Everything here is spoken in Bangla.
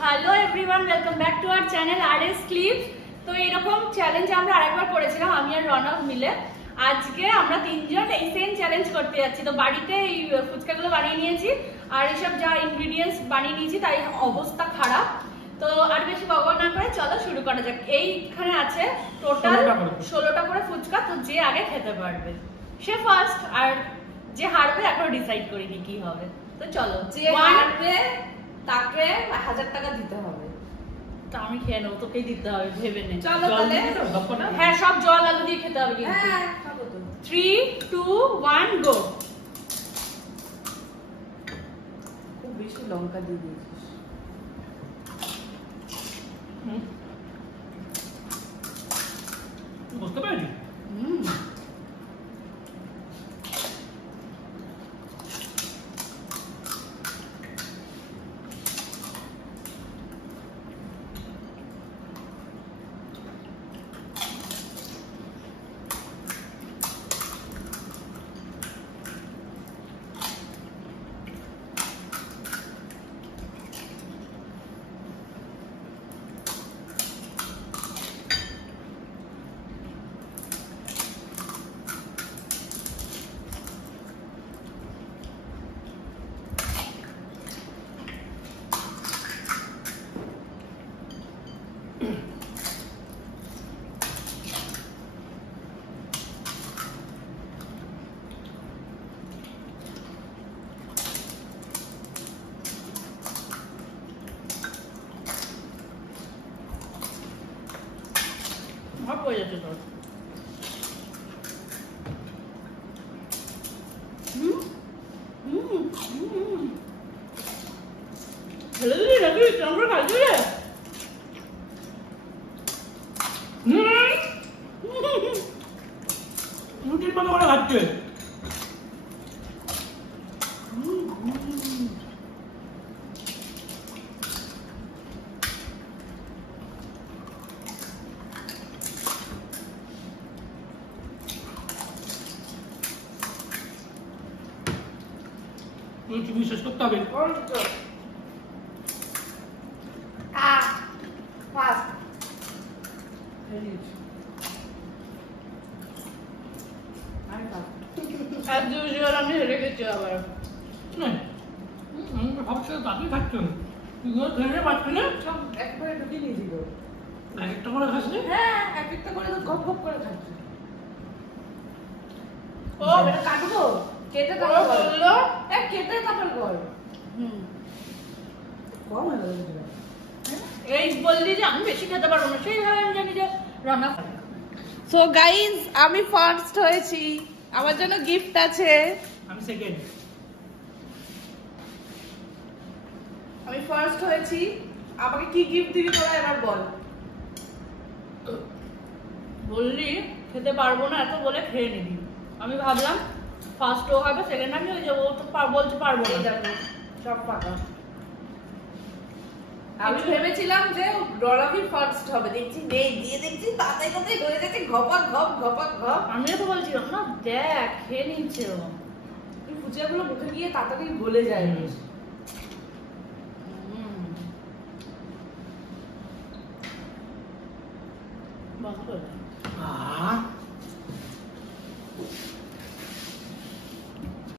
Hello everyone, welcome back to our channel RS Clips. তো এরকম চ্যালেঞ্জ আমরা আরেকবার করেছিলাম আমি আর রনক মিলে। আজকে আমরা তিনজন এই সেম চ্যালেঞ্জ করতে যাচ্ছি। তো বাড়িতে এই ফুচকাগুলো বানিয়ে নিয়েছি আর এসব যা ইনগ্রেডিয়েন্টস বানিয়ে নিয়েছি তাই অবস্থা খারাপ। তো আর বেশি বকবক না করে চলো শুরু করা যাক। এইখানে আছে টোটাল 16টা করে ফুচকা। তো যে আগে খেতে পারবে সে ফার্স্ট, আর যে হারবে এখনো ডিসাইড করিনি কি হবে। তো চলো, যে হারবে তাকে 1000 টাকা দিতে হবে। তা আমি খেয়ে নেবো, তোকেই দিতে হবে ভেবে নে। চলো তাহলে। হ্যাঁ, সব জল আলু দিয়ে খেতে হবে কিন্তু। হ্যাঁ, খাবো তো। 3 2 1 গো। খুব বেশি লঙ্কা দিয়ে দিয়েছিস। বুঝতে পারি। রুটির মতো করে খাচ্ছে। তুমি শেষ করতে হবে। আমি হেরে গেছি আবার। ভাবছি তাকে খাচ্ছ, ধরে পাচ্ছি না। সব একবারে ঢুকে নিয়ে দিল। একটা করে খাচ্ছি। হ্যাঁ, একটা করে গপ গপ করে খাচ্ছি। ও এটা কাটবো, কেটে তারপর বললো কেটে তারপর বল। কম হয়ে গেল। এই বললি যে আমি বেশি খেতে পারবো না, সেইভাবে আমি জানি যে রান্না। সো গাইস, আমি ফার্স্ট হয়েছি, আমার জন্য গিফট আছে। আমি সেকেন্ড। আমি ফার্স্ট হয়েছি, আমাকে কি গিফট দিবি তোরা এবার বল। বললি খেতে পারবো না এত বলে খেয়ে নিবি। আমি ভাবলাম ফার্স্ট ও হবে, সেকেন্ড আমি হয়ে যাবো। ও তো বলতে পারবো এই না। দেখো সব পাকা। আমি ভেবেছিলাম যে ডলাবি ফার্স্ট হবে, দেখছি নেই, দিয়ে দেখছি তাড়াতাড়ি তাড়াতাড়ি হয়ে যাচ্ছে ঘপাক ঘপ ঘপাক ঘপ। আমিও তো বলছিলাম না, দেখ খেয়ে নিচ্ছে ও। ফুচকাগুলো মুখে গিয়ে তাড়াতাড়ি গলে যায়।